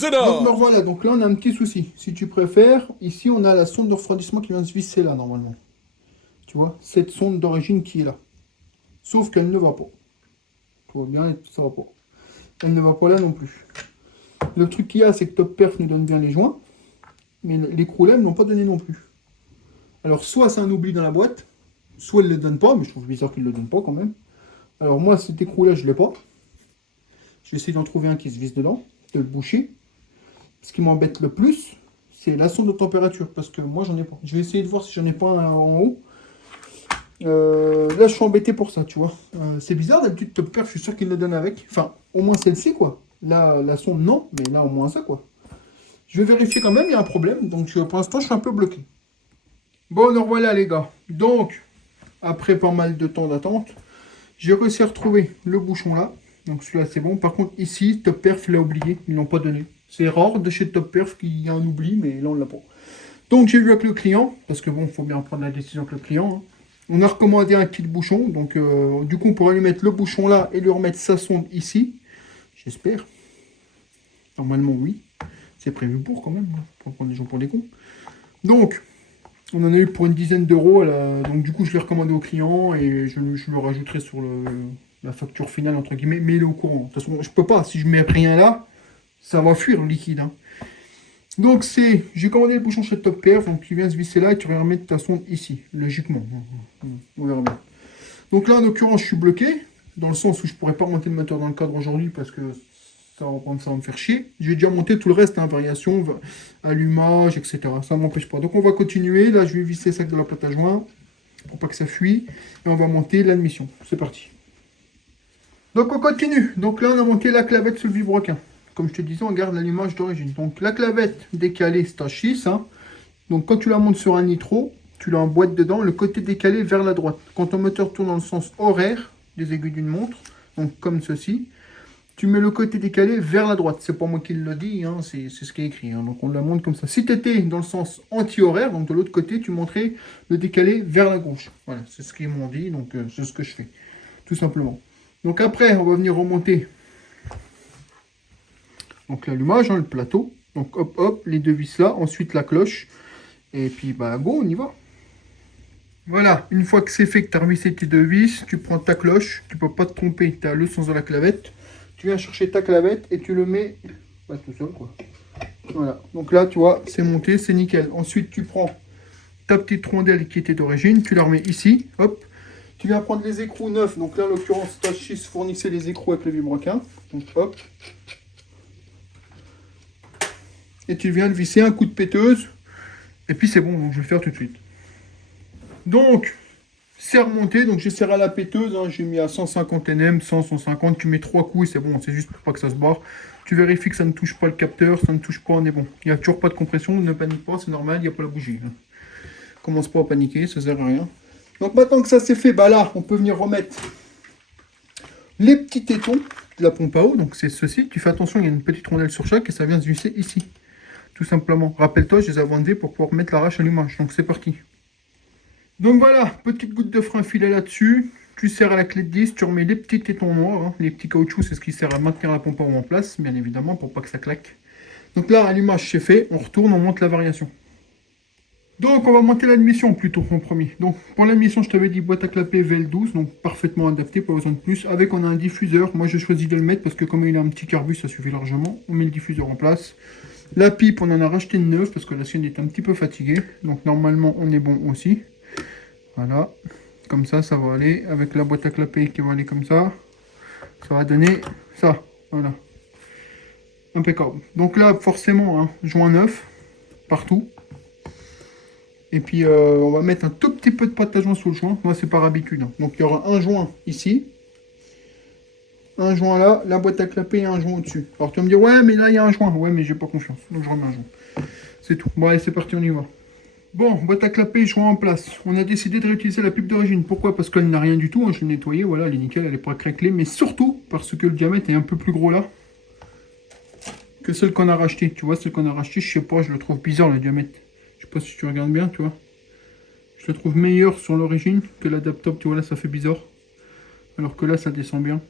Donc me cela. revoilà, donc là on a un petit souci. Si tu préfères, ici on a la sonde de refroidissement qui vient se visser là normalement. Tu vois, cette sonde d'origine qui est là. Sauf qu'elle ne va pas. Tu vois bien, ça va pas. Elle ne va pas là non plus. Le truc qu'il y a, c'est que Top Perf nous donne bien les joints, mais les Crolem n'ont pas donné non plus. Alors soit c'est un oubli dans la boîte, soit elle ne le donne pas, mais je trouve bizarre qu'il ne le donne pas quand même. Alors moi cet écrou là je l'ai pas. Je vais essayer d'en trouver un qui se visse dedans, de le boucher. Ce qui m'embête le plus, c'est la sonde de température, parce que moi j'en ai pas. Je vais essayer de voir si j'en ai pas un en haut. Là je suis embêté pour ça, tu vois. C'est bizarre, d'habitude Top Perf, je suis sûr qu'il le donne avec. Enfin, au moins celle-ci quoi. Là, la sonde non, mais là au moins ça quoi. Je vais vérifier quand même, il y a un problème, donc pour l'instant je suis un peu bloqué. Bon, alors voilà les gars. Donc, après pas mal de temps d'attente, j'ai réussi à retrouver le bouchon là. Donc celui-là c'est bon. Par contre ici, Top Perf l'a oublié, ils l'ont pas donné. C'est rare de chez Top Perf qu'il y a un oubli, mais là on l'a pas. Donc j'ai vu avec le client, parce que bon, il faut bien prendre la décision avec le client, hein. On a recommandé un kit bouchon, donc du coup on pourrait lui mettre le bouchon là et lui remettre sa sonde ici. J'espère. Normalement oui. C'est prévu pour quand même, hein, pour prendre les gens pour des cons. Donc, on en a eu pour une dizaine d'euros. Donc du coup je l'ai recommandé au client et je le rajouterai sur la facture finale entre guillemets, mais il est au courant. De toute façon, je peux pas, si je mets rien là, ça va fuir le liquide, hein. Donc j'ai commandé le bouchon chez Top Perf, donc il vient se visser là et tu vas remettre ta sonde ici, logiquement. On verra bien. Donc là en l'occurrence je suis bloqué, dans le sens où je pourrais pas monter le moteur dans le cadre aujourd'hui parce que ça va me faire chier. Je vais déjà monter tout le reste, hein, variation, allumage, etc. Ça ne m'empêche pas. Donc on va continuer, là je vais visser ça avec de la pâte à joint, pour pas que ça fuit, et on va monter l'admission. C'est parti. Donc on continue. Donc là on a monté la clavette sur le vibroquin. Comme je te disais, on garde l'allumage d'origine. Donc la clavette décalée, c'est un 6. Hein. Donc quand tu la montes sur un nitro, tu l'emboîtes dedans, le côté décalé vers la droite. Quand ton moteur tourne dans le sens horaire des aiguilles d'une montre, donc comme ceci, tu mets le côté décalé vers la droite. C'est pas moi qui le dis, hein, c'est ce qui est écrit. Hein. Donc on la monte comme ça. Si tu étais dans le sens anti-horaire, donc de l'autre côté, tu montrais le décalé vers la gauche. Voilà, c'est ce qu'ils m'ont dit, donc c'est ce que je fais. Tout simplement. Donc après, on va venir remonter donc l'allumage, hein, le plateau. Donc hop hop, les deux vis là, ensuite la cloche. Et puis bah go, on y va. Voilà, une fois que c'est fait, que tu as revissé tes deux vis, tu prends ta cloche, tu peux pas te tromper, tu as le sens de la clavette. Tu viens chercher ta clavette et tu le mets tout seul quoi. Voilà, donc là tu vois, c'est monté, c'est nickel. Ensuite tu prends ta petite rondelle qui était d'origine, tu la remets ici, hop. Tu viens prendre les écrous neufs, donc là en l'occurrence Touch fournissait les écrous avec le vibroquin. Donc hop. Et tu viens de visser un coup de péteuse. Et puis c'est bon, donc je vais le faire tout de suite. Donc, c'est remonté, donc j'ai serré à la péteuse, hein, j'ai mis à 150 Nm, 100, 150, tu mets 3 coups et c'est bon, c'est juste pour pas que ça se barre. Tu vérifies que ça ne touche pas le capteur, ça ne touche pas, on est bon. Il n'y a toujours pas de compression, ne panique pas, c'est normal, il n'y a pas la bougie. Hein. Commence pas à paniquer, ça sert à rien. Donc maintenant que ça c'est fait, bah là, on peut venir remettre les petits tétons de la pompe à eau, donc c'est ceci. Tu fais attention, il y a une petite rondelle sur chaque et ça vient se visser ici. Tout simplement. Rappelle-toi, je les avais enlevés pour pouvoir mettre l'arrache allumage, donc c'est parti. Donc voilà, petite goutte de frein filée là-dessus. Tu serres à la clé de 10, tu remets les petits tétons noirs. Hein. Les petits caoutchoucs, c'est ce qui sert à maintenir la pompe à eau en place, bien évidemment, pour pas que ça claque. Donc là, allumage, c'est fait. On retourne, on monte la variation. Donc on va monter l'admission plutôt en premier. Donc pour l'admission, je t'avais dit boîte à clapet VL12, donc parfaitement adapté, pas besoin de plus. Avec, on a un diffuseur. Moi, j'ai choisi de le mettre parce que comme il a un petit carbus, ça suffit largement. On met le diffuseur en place. La pipe, on en a racheté une neuve parce que la sienne est un petit peu fatiguée. Donc normalement, on est bon aussi. Voilà, comme ça va aller avec la boîte à clapet qui va aller comme ça. Ça va donner ça, voilà. Impeccable. Donc là, forcément, hein, joint neuf, partout. Et puis, on va mettre un tout petit peu de pâte à joint sous le joint. Moi, c'est par habitude. Hein. Donc, il y aura un joint ici. Un joint là, la boîte à clapet et un joint au-dessus. Alors, tu vas me dire, ouais, mais là, il y a un joint. Ouais, mais j'ai pas confiance. Donc, je remets un joint. C'est tout. Bon, allez, c'est parti, on y va. Bon, boîte à clapet, joint en place. On a décidé de réutiliser la pipe d'origine. Pourquoi? Parce qu'elle n'a rien du tout. Hein. Je l'ai nettoyée, voilà, elle est nickel, elle est pas craquelée. Mais surtout parce que le diamètre est un peu plus gros là que celle qu'on a racheté. Tu vois, celle qu'on a racheté, je sais pas, je le trouve bizarre le diamètre. Je sais pas si tu regardes bien, tu vois. Je le trouve meilleur sur l'origine que l'adaptable. Tu vois, là, ça fait bizarre. Alors que là, ça descend bien.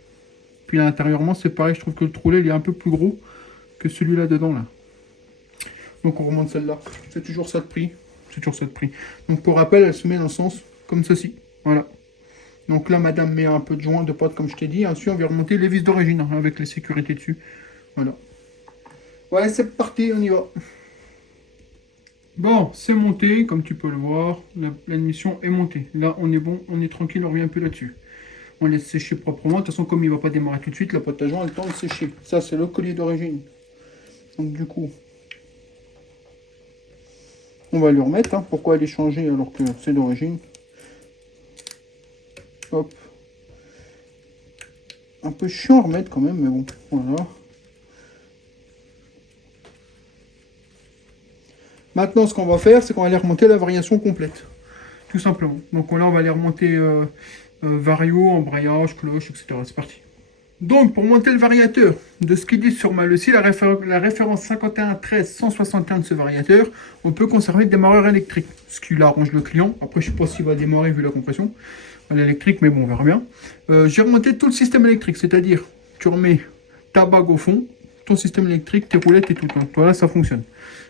Puis là, intérieurement, c'est pareil. Je trouve que le troulet, il est un peu plus gros que celui-là dedans, là. Donc on remonte celle-là. C'est toujours ça de prix. C'est toujours ça de prix. Donc pour rappel, elle se met dans le sens comme ceci. Voilà. Donc là, madame met un peu de joint de pote, comme je t'ai dit. Ensuite, on vient remonter les vis d'origine, hein, avec les sécurités dessus. Voilà. Ouais, c'est parti, on y va. Bon, c'est monté, comme tu peux le voir. L'admission est montée. Là, on est bon, on est tranquille, on ne revient plus là-dessus. On laisse sécher proprement. De toute façon, comme il ne va pas démarrer tout de suite, la pote à joint a le temps de sécher. Ça, c'est le collier d'origine. Donc du coup, on va lui remettre. Hein. Pourquoi elle est changée alors que c'est d'origine? Hop. Un peu chiant à remettre quand même, mais bon, voilà. Maintenant, ce qu'on va faire, c'est qu'on va aller remonter la variation complète. Tout simplement. Donc là, on va aller remonter vario, embrayage, cloche, etc. C'est parti. Donc, pour monter le variateur, de ce qu'il dit sur Malossi, la référence 5113-161 de ce variateur, on peut conserver le démarreur électrique, ce qui arrange le client. Après, je ne sais pas s'il va démarrer vu la compression à l'électrique, mais bon, on verra bien. J'ai remonté tout le système électrique, c'est-à-dire, tu remets ta bague au fond, ton système électrique, tes roulettes et tout. Donc, voilà, ça fonctionne.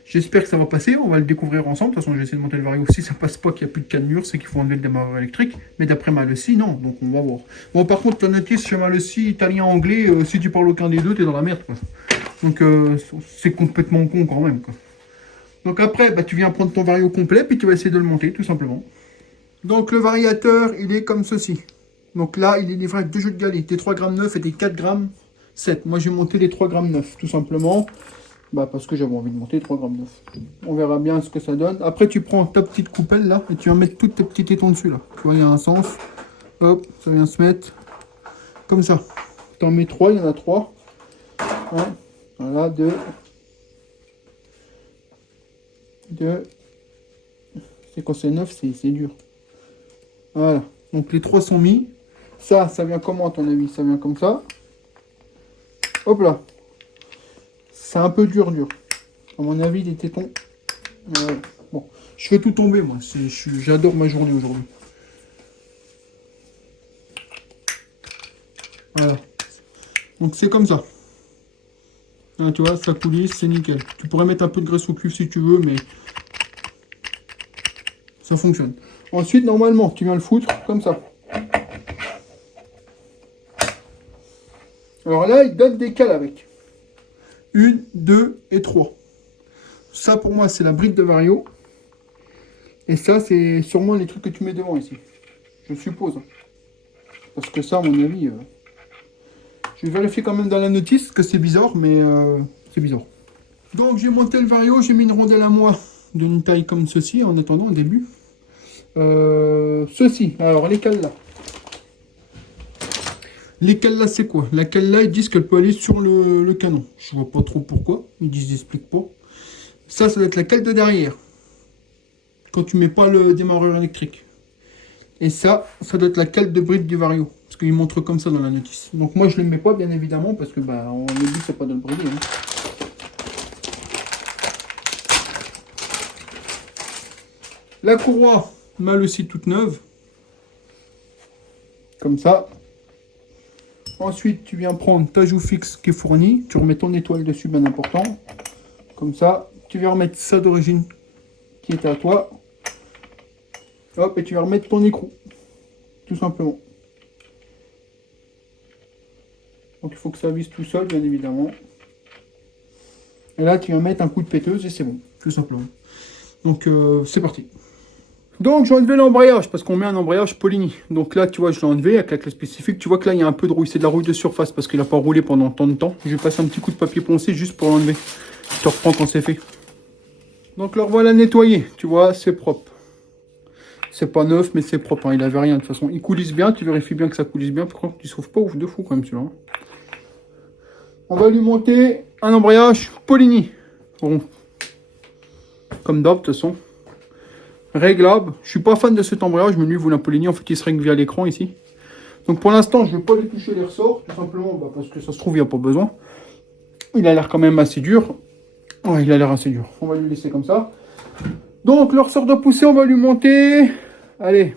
J'espère que ça va passer, on va le découvrir ensemble. De toute façon, je vais essayer de monter le vario. Si ça passe pas, qu'il n'y a plus de cas de mur, c'est qu'il faut enlever le démarreur électrique. Mais d'après Malossi, non. Donc on va voir. Bon, par contre, la notice chez Malossi, italien, anglais, si tu parles aucun des deux, t'es dans la merde, quoi. Donc c'est complètement con quand même, quoi. Donc après, bah, tu viens prendre ton vario complet, puis tu vas essayer de le monter, tout simplement. Donc le variateur, il est comme ceci. Donc là, il est livré avec deux jeux de galets, des 3,9 g et des 4,7 g. Moi, j'ai monté les 3,9 g, tout simplement. Bah parce que j'avais envie de monter 3,9 g. On verra bien ce que ça donne. Après, tu prends ta petite coupelle là et tu vas mettre toutes tes petits tétons dessus là. Tu vois, il y a un sens. Hop, ça vient se mettre comme ça. Tu en mets 3, il y en a 3. Hein, voilà, 2. C'est quand c'est 9, c'est dur. Voilà. Donc les 3 sont mis. Ça vient comment à ton avis? Ça vient comme ça. Hop là. C'est un peu dur. À mon avis, les tétons. Bon, je fais tout tomber, moi. J'adore ma journée aujourd'hui. Voilà. Donc c'est comme ça. Là, tu vois, ça coulisse, c'est nickel. Tu pourrais mettre un peu de graisse au cuivre si tu veux, mais ça fonctionne. Ensuite, normalement, tu viens le foutre comme ça. Alors là, il donne des cales avec. 1, 2 et 3. Ça, pour moi, c'est la brique de vario. Et ça, c'est sûrement les trucs que tu mets devant ici. Je suppose. Parce que ça, à mon avis... Je vais vérifier quand même dans la notice que c'est bizarre, mais c'est bizarre. Donc, j'ai monté le vario. J'ai mis une rondelle à moi d'une taille comme ceci, en attendant, au début. Ceci. Alors, les cales là. Les cales là, c'est quoi? La cale là, ils disent qu'elle peut aller sur le canon. Je vois pas trop pourquoi. Ils expliquent pas. Ça doit être la cale de derrière. Quand tu mets pas le démarreur électrique. Et ça doit être la cale de brique du vario. Parce qu'il montre comme ça dans la notice. Donc moi, je ne le mets pas, bien évidemment, parce que bah, on le dit, c'est pas de le brider. Hein. La courroie, mal aussi toute neuve. Comme ça. Ensuite, tu viens prendre ta joue fixe qui est fournie. Tu remets ton étoile dessus, bien important. Comme ça. Tu viens remettre ça d'origine qui était à toi. Hop, et tu vas remettre ton écrou. Tout simplement. Donc il faut que ça vise tout seul, bien évidemment. Et là, tu vas mettre un coup de péteuse et c'est bon. Tout simplement. Donc c'est parti. Donc j'ai enlevé l'embrayage parce qu'on met un embrayage Polini. Donc là, tu vois, je l'ai enlevé avec la clé spécifique. Tu vois que là, il y a un peu de rouille. C'est de la rouille de surface parce qu'il n'a pas roulé pendant tant de temps. Je vais passer un petit coup de papier poncé juste pour l'enlever. Je te reprends quand c'est fait. Donc le voilà nettoyé. Tu vois, c'est propre. C'est pas neuf, mais c'est propre. Hein. Il avait rien de toute façon. Il coulisse bien. Tu vérifies bien que ça coulisse bien. Par contre, il sauve pas ouf de fou quand même celui-là. On va lui monter un embrayage Polini. Bon. Comme d'hab, de toute façon. Réglable. Je suis pas fan de cet embrayage, mais lui, vous la Polini, en fait, il se règle via l'écran ici. Donc pour l'instant, je ne vais pas lui toucher les ressorts, tout simplement bah, parce que ça se trouve, il n'y a pas besoin. Il a l'air quand même assez dur. Ouais, il a l'air assez dur. On va lui laisser comme ça. Donc le ressort de poussée, on va lui monter... Allez.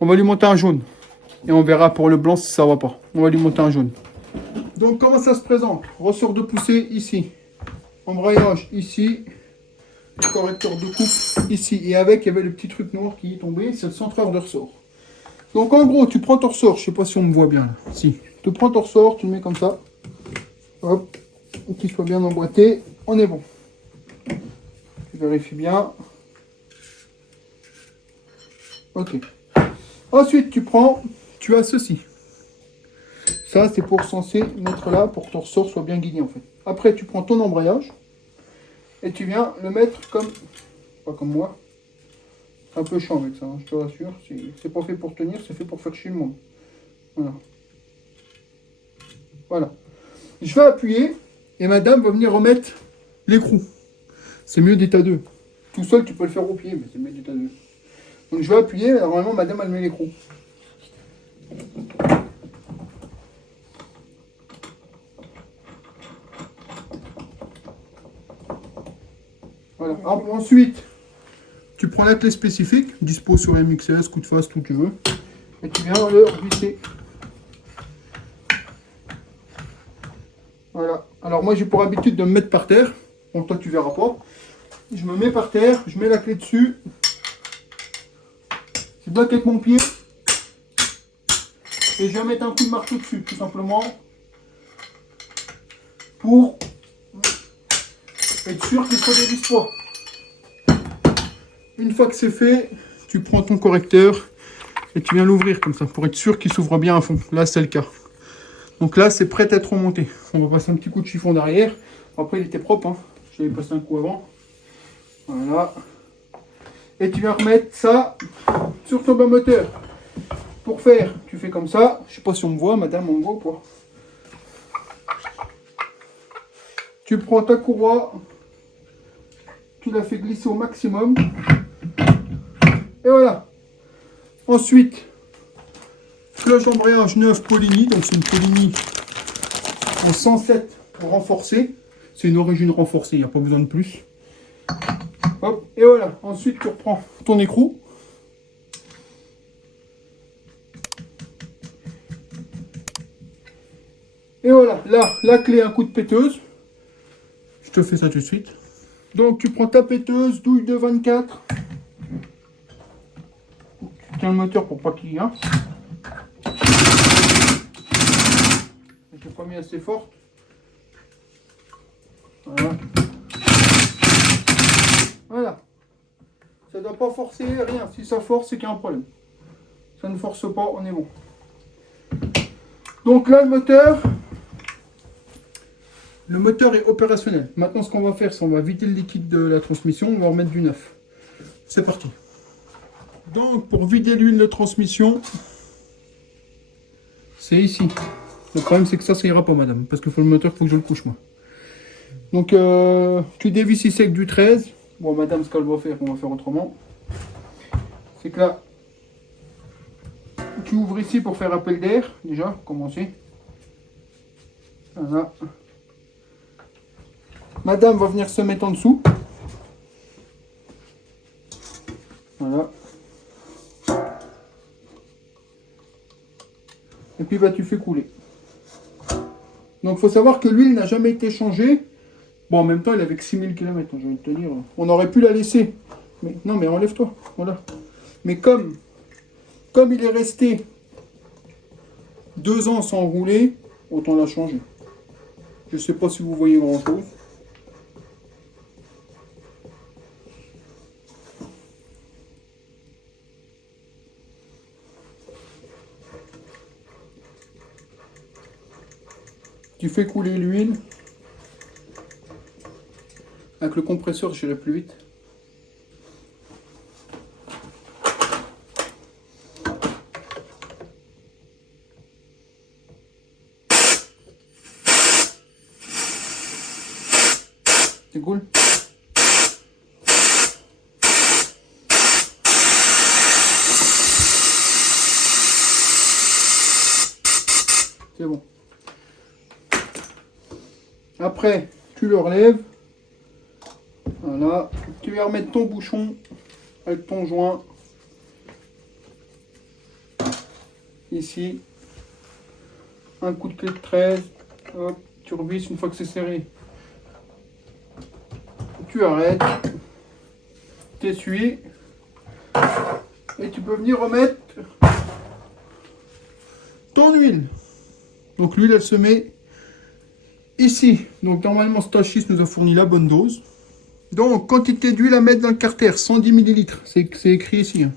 On va lui monter un jaune. Et on verra pour le blanc si ça va pas. On va lui monter un jaune. Donc comment ça se présente? Ressort de poussée ici. Embrayage ici. Correcteur de coupe ici. Et avec, il y avait le petit truc noir qui est tombé. C'est le centreur de ressort. Donc en gros, tu prends ton ressort. Je sais pas si on me voit bien là. Si. Tu prends ton ressort, tu le mets comme ça. Hop. Qu'il soit bien emboîté. On est bon. Tu vérifies bien. Ok. Ensuite, tu as ceci. Ça, c'est pour censé mettre là pour que ton ressort soit bien guidé en fait. Après, tu prends ton embrayage et tu viens le mettre comme, pas comme moi. C'est un peu chiant avec ça, hein, je te rassure. C'est pas fait pour tenir, c'est fait pour faire chier le monde. Voilà. Voilà. Je vais appuyer et madame va venir remettre l'écrou. C'est mieux d'état 2. Tout seul, tu peux le faire au pied, mais c'est mieux d'état 2. Donc je vais appuyer, normalement madame elle met l'écrou. Voilà. Ensuite, tu prends la clé spécifique, dispo sur MXS, coup de face, tout tu veux, et tu viens le visser. Voilà. Alors moi j'ai pour habitude de me mettre par terre. Bon, toi tu verras pas. Je me mets par terre, je mets la clé dessus. Je bloque avec mon pied. Et je vais mettre un coup de marteau dessus, tout simplement. Pour être sûr qu'il ne se dévisse pas. Une fois que c'est fait, tu prends ton correcteur et tu viens l'ouvrir comme ça, pour être sûr qu'il s'ouvre bien à fond. Là c'est le cas. Donc là c'est prêt à être remonté. On va passer un petit coup de chiffon derrière. Après il était propre, hein. J'avais passé un coup avant. Voilà. Et tu viens remettre ça sur ton bas moteur. Pour faire, tu fais comme ça. Je sais pas si on me voit, madame, on me voit ou pas. Tu prends ta courroie, tu la fais glisser au maximum. Et voilà. Ensuite, cloche d'embrayage 9 Polini. Donc c'est une Polini en 107 renforcée. C'est une origine renforcée, il n'y a pas besoin de plus. Hop, et voilà. Ensuite, tu reprends ton écrou. Et voilà, là, la clé, un coup de péteuse. Je te fais ça tout de suite. Donc, tu prends ta péteuse, douille de 24. Tu tiens le moteur pour pas qu'il y ait. Je l'ai pas mis assez fort. Voilà. Voilà. Ça ne doit pas forcer, rien. Si ça force, c'est qu'il y a un problème. Ça ne force pas, on est bon. Donc là, le moteur est opérationnel. Maintenant, ce qu'on va faire, c'est on va vider le liquide de la transmission. On va remettre du neuf. C'est parti. Donc, pour vider l'huile de transmission, c'est ici. Le problème, c'est que ça ira pas, madame. Parce que le moteur, il faut que je le couche, moi. Donc, tu dévisses ici avec du 13. Bon, madame, ce qu'elle va faire, on va faire autrement. C'est que là, tu ouvres ici pour faire appel d'air, déjà, commencer. Voilà. Madame va venir se mettre en dessous. Voilà. Et puis, bah, tu fais couler. Donc, il faut savoir que l'huile n'a jamais été changée. Bon, en même temps, il avait que 6000 km, j'ai envie de te dire. On aurait pu la laisser. Mais, non, mais enlève-toi. Voilà. Mais comme il est resté 2 ans sans rouler, autant la changer. Je ne sais pas si vous voyez grand-chose. Tu fais couler l'huile. Avec le compresseur, j'irai plus vite. C'est cool. C'est bon. Après, tu le relèves. Voilà. Tu vas remettre ton bouchon avec ton joint. Ici. Un coup de clé de 13. Hop, tu revisses une fois que c'est serré. Tu arrêtes. T'essuies. Et tu peux venir remettre ton huile. Donc l'huile, elle se met ici. Donc normalement, Stachys nous a fourni la bonne dose. Donc, quantité d'huile à mettre dans le carter, 110 ml. C'est écrit ici. Hein.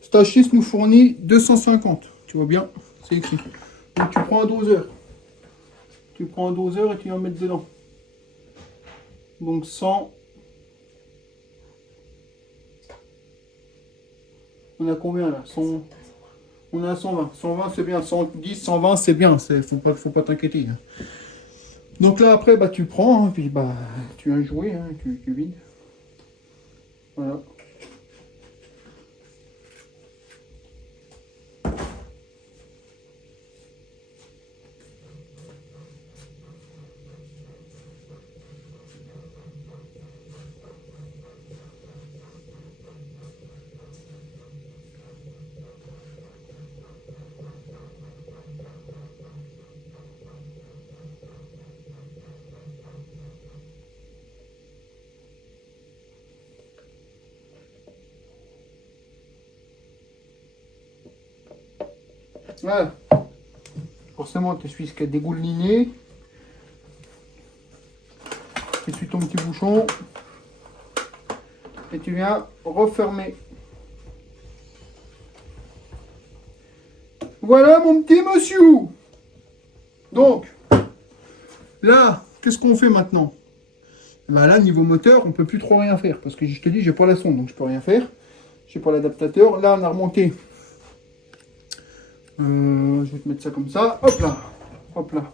Stachys nous fournit 250. Tu vois bien, c'est écrit. Donc tu prends un doseur. Tu prends un doseur et tu vas mettre dedans. Donc 100. On a combien là 100. On a 120. 120 c'est bien. 110, 120 c'est bien. Faut pas t'inquiéter. Hein. Donc là après bah tu prends, hein, puis bah tu as joué, hein, tu vides. Voilà. Voilà. Forcément, tu essuies ce qui a dégouliné. Tu essuies ton petit bouchon. Et tu viens refermer. Voilà mon petit monsieur. Donc, là, qu'est-ce qu'on fait maintenant? Ben là, niveau moteur, on peut plus trop rien faire. Parce que je te dis, j'ai pas la sonde, donc je peux rien faire. J'ai pas l'adaptateur. Là, on a remonté. Je vais te mettre ça comme ça. Hop là. Hop là.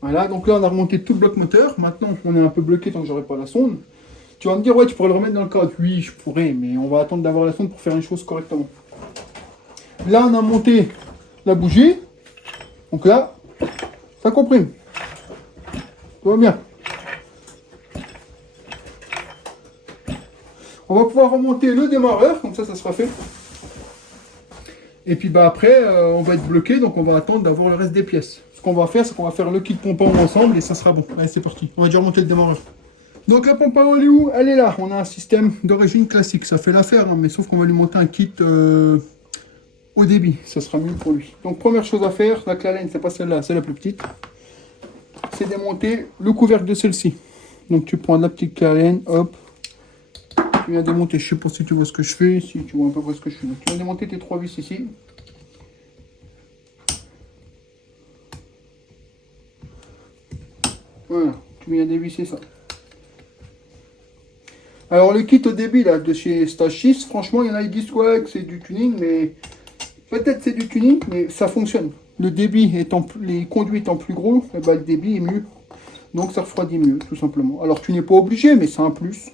Voilà, donc là, on a remonté tout le bloc moteur. Maintenant, on est un peu bloqué tant que j'aurai pas la sonde. Tu vas me dire, ouais, tu pourrais le remettre dans le cadre. Oui, je pourrais, mais on va attendre d'avoir la sonde pour faire les choses correctement. Là, on a monté la bougie. Donc là, ça comprime. Tout va bien. On va pouvoir remonter le démarreur, comme ça sera fait. Et puis bah après, on va être bloqué, donc on va attendre d'avoir le reste des pièces. Ce qu'on va faire, c'est qu'on va faire le kit pompe à eau ensemble et ça sera bon. Allez, c'est parti. On va déjà remonter le démarreur. Donc la pompe à eau, elle est où? Elle est là. On a un système d'origine classique. Ça fait l'affaire, hein, mais sauf qu'on va lui monter un kit au débit. Ça sera mieux pour lui. Donc première chose à faire, la Clarène, c'est pas celle-là, c'est la plus petite. C'est démonter le couvercle de celle-ci. Donc tu prends la petite Clarène, hop. Tu viens démonter, je sais pas si tu vois ce que je fais, si tu vois à peu près ce que je fais. Donc, tu viens démonter tes 3 vis ici. Voilà, tu viens dévisser ça. Alors le kit au débit là de chez Stachys, franchement il y en a qui disent ouais, que c'est du tuning, mais peut-être c'est du tuning, mais ça fonctionne. Le débit étant, les conduits étant plus gros, et ben, le débit est mieux. Donc ça refroidit mieux, tout simplement. Alors tu n'es pas obligé, mais c'est un plus.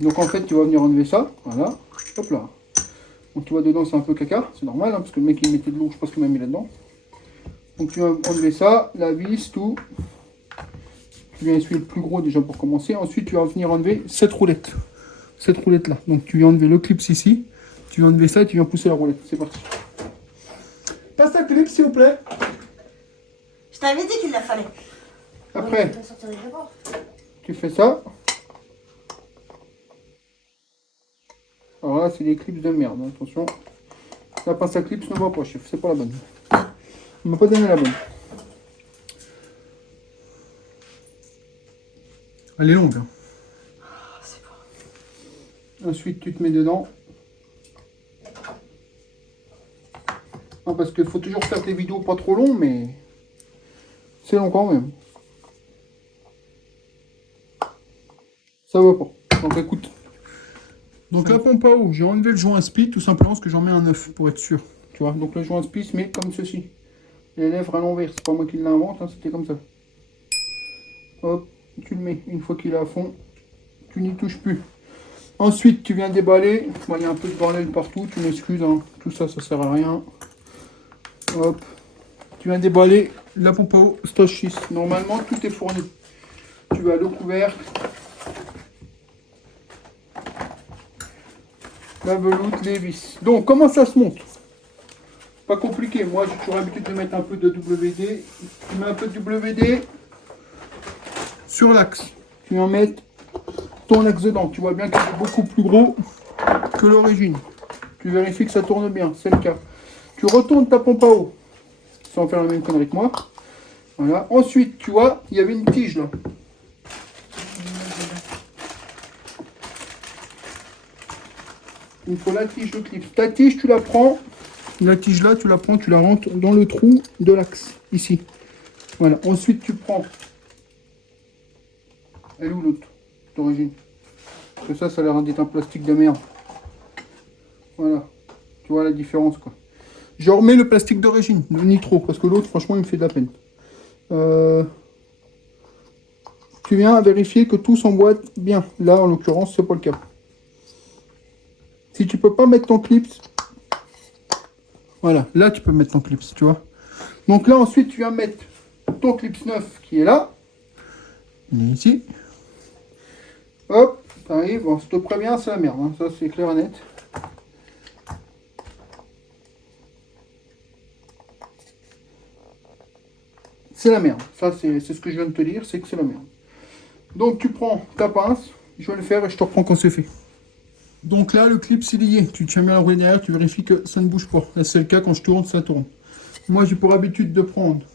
Donc en fait tu vas venir enlever ça, voilà, hop là. Donc tu vois dedans c'est un peu caca, c'est normal, hein, parce que le mec il mettait de l'eau, je pense qu'il m'a mis là-dedans. Donc tu vas enlever ça, la vis, tout. Tu viens essuyer le plus gros déjà pour commencer. Ensuite tu vas venir enlever cette roulette. Cette roulette là. Donc tu viens enlever le clip ici. Tu viens enlever ça et tu viens pousser la roulette. C'est parti. Passe ta clip s'il vous plaît. Je t'avais dit qu'il la fallait. Après, tu fais ça. Alors là c'est des clips de merde, hein. Attention. La pince à clips ne va pas, chef. C'est pas la bonne. On m'a pas donné la bonne. Elle est longue. Hein. Ensuite, tu te mets dedans. Non, parce qu'il faut toujours faire des vidéos pas trop longues, mais c'est long quand même. Ça va pas. Donc écoute. Donc la pompe à eau, j'ai enlevé le joint speed tout simplement parce que j'en mets un 9 pour être sûr. Tu vois, donc le joint speed se met comme ceci. Les lèvres à l'envers, c'est pas moi qui l'invente, hein, c'était comme ça. Hop, tu le mets une fois qu'il est à fond. Tu n'y touches plus. Ensuite, tu viens déballer. Bon, il y a un peu de bordel partout, tu m'excuses, hein. Tout ça, ça sert à rien. Hop. Tu viens déballer la pompe à eau Stachys. Normalement, tout est fourni. Tu as le couvercle, la veloute, les vis. Donc, comment ça se monte? Pas compliqué. Moi, j'ai toujours l'habitude de mettre un peu de WD. Tu mets un peu de WD sur l'axe. Tu vas mettre ton axe dedans. Tu vois bien qu'il est beaucoup plus gros que l'origine. Tu vérifies que ça tourne bien. C'est le cas. Tu retournes ta pompe à eau. Sans faire la même connerie que moi. Voilà. Ensuite, tu vois, il y avait une tige là. Il faut la tige de clip. Ta tige, tu la prends. La tige là, tu la prends, tu la rentres dans le trou de l'axe. Ici. Voilà. Ensuite, tu prends. Elle est où l'autre d'origine? Parce que ça a l'air d'être un plastique de merde. Voilà. Tu vois la différence, quoi. Je remets le plastique d'origine, le nitro, parce que l'autre, franchement, il me fait de la peine. Tu viens vérifier que tout s'emboîte bien. Là, en l'occurrence, c'est pas le cas. Si tu peux pas mettre ton clips, voilà, là, tu peux mettre ton clips, tu vois. Donc là, ensuite, tu viens mettre ton clips neuf qui est là. Il est ici. Hop, t'arrives. Bon, je te préviens, c'est la merde. Hein. Ça, c'est clair et net. C'est la merde. Ça, c'est ce que je viens de te dire, c'est que c'est la merde. Donc, tu prends ta pince. Je vais le faire et je te reprends quand c'est fait. Donc là, le clip, il y est. Tu tiens bien la roue derrière, tu vérifies que ça ne bouge pas. Là, c'est le cas, quand je tourne, ça tourne. Moi, j'ai pour habitude de prendre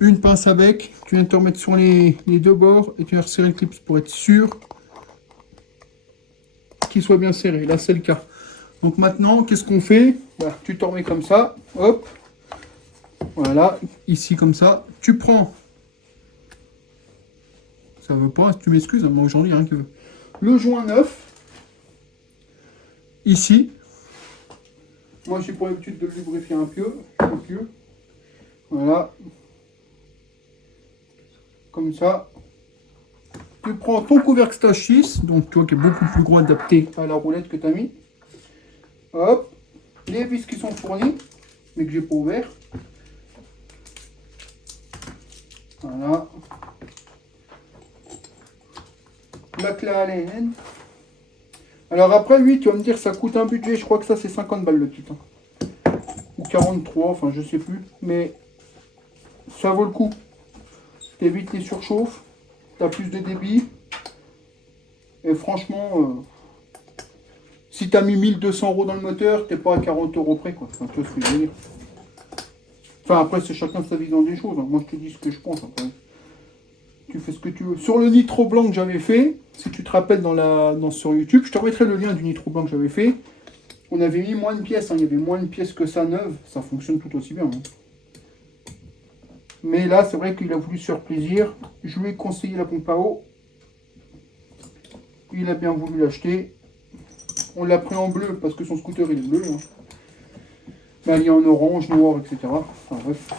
une pince à bec. Tu viens de te remettre sur les deux bords et tu viens resserrer le clip pour être sûr qu'il soit bien serré. Là, c'est le cas. Donc maintenant, qu'est-ce qu'on fait? Bah, tu te remets comme ça. Hop. Voilà. Ici, comme ça. Tu prends. Ça veut pas, tu m'excuses, moi aujourd'hui, rien que le joint neuf. Ici. Moi, j'ai pour l'habitude de le lubrifier un peu. Voilà. Comme ça. Tu prends ton couvercle stage 6, donc tu vois qu'il est beaucoup plus gros adapté à la roulette que tu as mis. Hop. Les vis qui sont fournies, mais que j'ai pas ouvert. Voilà. La clé à Allen. Alors après, oui, tu vas me dire, ça coûte un budget. Je crois que ça, c'est 50 balles le kit. Hein. Ou 43, enfin, je sais plus. Mais ça vaut le coup. T'évites les surchauffes. T'as plus de débit. Et franchement, si t'as mis 1200 € dans le moteur, t'es pas à 40 € près, quoi. Enfin, tu vois ce que je veux dire. Enfin, après, c'est chacun sa vision des choses. Hein. Moi, je te dis ce que je pense. Après. Tu fais ce que tu veux. Sur le nitro blanc que j'avais fait, si tu te rappelles sur YouTube, je te remettrai le lien du nitro blanc que j'avais fait. On avait mis moins de pièces. Hein. Il y avait moins de pièces que ça neuve. Ça fonctionne tout aussi bien. Hein. Mais là, c'est vrai qu'il a voulu se faire plaisir. Je lui ai conseillé la pompe à eau. Il a bien voulu l'acheter. On l'a pris en bleu parce que son scooter il est bleu. Hein. Mais il y a en orange, noir, etc. Enfin bref.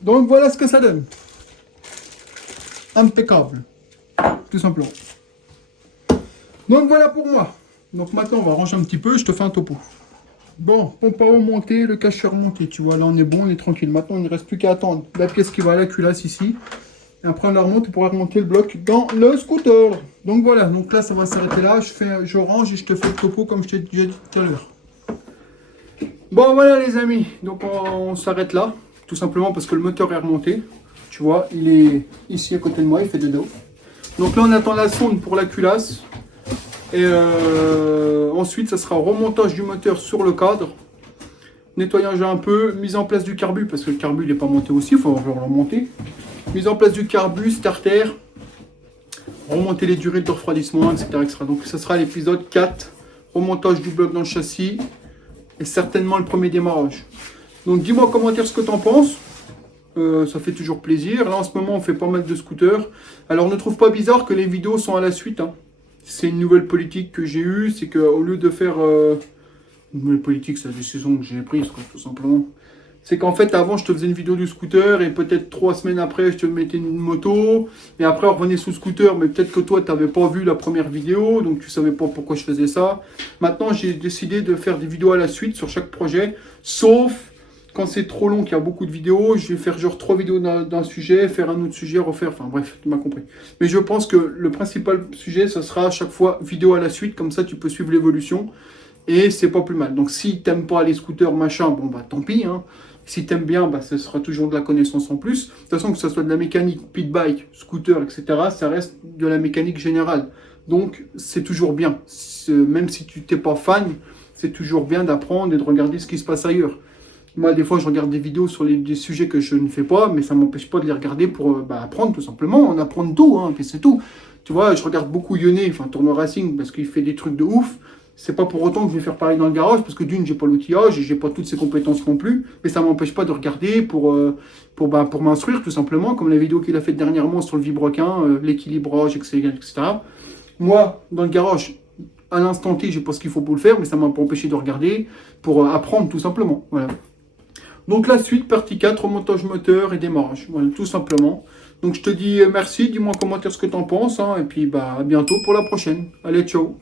Donc voilà ce que ça donne. Impeccable. Tout simplement. Donc voilà pour moi. Donc maintenant on va ranger un petit peu, je te fais un topo. Bon, pompe à eau montée, le cacheur monté, tu vois, là on est bon, on est tranquille. Maintenant il ne reste plus qu'à attendre la pièce qui va à la culasse ici. Et après on la remonte et pourra remonter le bloc dans le scooter. Donc voilà, donc là ça va s'arrêter là, je range et je te fais le topo comme je t'ai déjà dit tout à l'heure. Bon voilà les amis, donc on s'arrête là, tout simplement parce que le moteur est remonté. Tu vois, il est ici à côté de moi, il fait de dos. Donc là on attend la sonde pour la culasse. Et ensuite, ça sera remontage du moteur sur le cadre, nettoyage un peu, mise en place du carbu, parce que le carbu n'est pas monté aussi, il faut le remonter. Mise en place du carbu, starter, remonter les durées de refroidissement, etc., etc. Donc ça sera l'épisode 4, remontage du bloc dans le châssis, et certainement le premier démarrage. Donc dis-moi en commentaire ce que tu en penses. Ça fait toujours plaisir. Là en ce moment on fait pas mal de scooters. Alors ne trouve pas bizarre que les vidéos sont à la suite, hein. C'est une nouvelle politique que j'ai eue, c'est qu'au lieu de faire... une nouvelle politique, c'est la décision que j'ai prise, quoi, tout simplement. C'est qu'en fait, avant, je te faisais une vidéo du scooter, et peut-être 3 semaines après, je te mettais une moto, et après, on revenait sous scooter, mais peut-être que toi, tu n'avais pas vu la première vidéo, donc tu savais pas pourquoi je faisais ça. Maintenant, j'ai décidé de faire des vidéos à la suite sur chaque projet, sauf Quand c'est trop long, qu'il y a beaucoup de vidéos, je vais faire genre 3 vidéos d'un sujet, faire un autre sujet, refaire, enfin bref, tu m'as compris. Mais je pense que le principal sujet, ce sera à chaque fois vidéo à la suite, comme ça tu peux suivre l'évolution, et c'est pas plus mal. Donc si t'aimes pas les scooters, machin, bon bah tant pis, hein. Si t'aimes bien, bah ce sera toujours de la connaissance en plus. De toute façon, que ce soit de la mécanique, pit bike, scooter, etc., ça reste de la mécanique générale. Donc c'est toujours bien. Même si tu t'es pas fan, c'est toujours bien d'apprendre et de regarder ce qui se passe ailleurs. Moi, des fois, je regarde des vidéos sur des sujets que je ne fais pas, mais ça ne m'empêche pas de les regarder pour apprendre tout simplement. On apprend tout, hein, puis c'est tout. Tu vois, je regarde beaucoup Yone, enfin Tournoi Racing, parce qu'il fait des trucs de ouf. C'est pas pour autant que je vais faire pareil dans le garage, parce que d'une, j'ai pas l'outillage et j'ai pas toutes ces compétences non plus. Mais ça m'empêche pas de regarder pour m'instruire tout simplement, comme la vidéo qu'il a faite dernièrement sur le vibroquin, l'équilibrage, etc. Moi, dans le garage, à l'instant T, j'ai pas ce qu'il faut pour le faire, mais ça m'a pas empêché de regarder pour apprendre tout simplement. Voilà. Donc la suite, partie 4, remontage moteur et démarrage. Voilà, tout simplement. Donc je te dis merci, dis-moi en commentaire ce que tu en penses. Hein, et puis bah, à bientôt pour la prochaine. Allez, ciao.